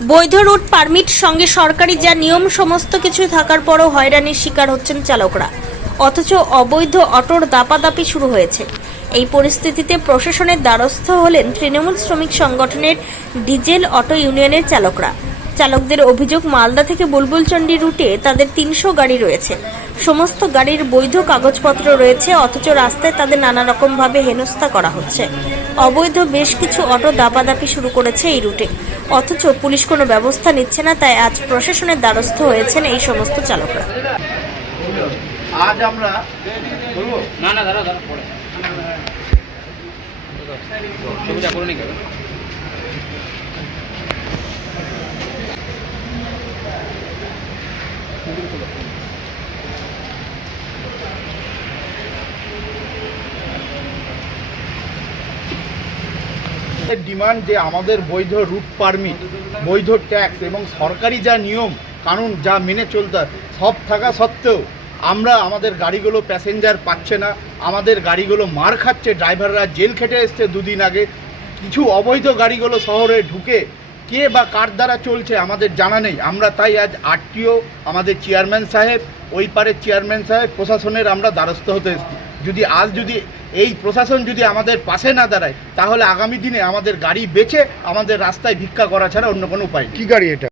বৈধ route permit সঙ্গে সরকারি যা নিয়ম, সমস্ত কিছু থাকার পরও হয়রানির শিকার হচ্ছেন চালকরা। অথচ অবৈধ অটোর দাপাদাপি শুরু হয়েছে। এই পরিস্থিতিতে প্রশাসনের দ্বারস্থ হলেন তৃণমূল শ্রমিক সংগঠনের ডিজেল অটো ইউনিয়নের চালকরা। চালকদের অভিযোগ, মালদা থেকে বুলবুলচন্ডী রুটে তাদের তিনশো গাড়ি রয়েছে। সমস্ত গাড়ির বৈধ কাগজপত্র রয়েছে অথচ রাস্তায় তাদের নানা রকমভাবে হেনস্থা করা হচ্ছে। অবৈধ বেশ কিছু অটো দাপাদাপি শুরু করেছে এই রুটে। অথচ পুলিশ কোনো ব্যবস্থা নিচ্ছে না তাই আজ প্রশাসনের দ্বারস্থ হয়েছেন এই সমস্ত চালকরা। আজ আমরা না না দাঁড়া দাঁড়া পরে। ছবিটা করে নি কেন ডিমান্ড যে আমাদের বৈধ রুট পারমিট, বৈধ ট্যাক্স এবং সরকারি যা নিয়ম, কানুন যা মেনে চলতে সব থাকা সত্ত্বেও আমরা আমাদের গাড়িগুলো প্যাসেঞ্জার পাচ্ছে না, আমাদের গাড়িগুলো মার খাচ্ছে ড্রাইভাররা জেল খেটে এসছে দুদিন আগে। কিছু অবৈধ গাড়িগুলো শহরে ঢুকে কে বা কার দ্বারা চলছে আমাদের জানা নেই। আমরা তাই আজ আরটিও, আমাদের চেয়ারম্যান সাহেব, ওই পারের চেয়ারম্যান সাহেব, প্রশাসনের আমরা দ্বারস্থ হতে এসেছি। যদি আজ যদি এই প্রশাসন যদি আমাদের পাশে না দাঁড়ায়, তাহলে আগামী দিনে আমাদের গাড়ি বেচে আমাদের রাস্তায় ভিক্ষা করা ছাড়া অন্য কোনো উপায় কি গাড়ি এটা?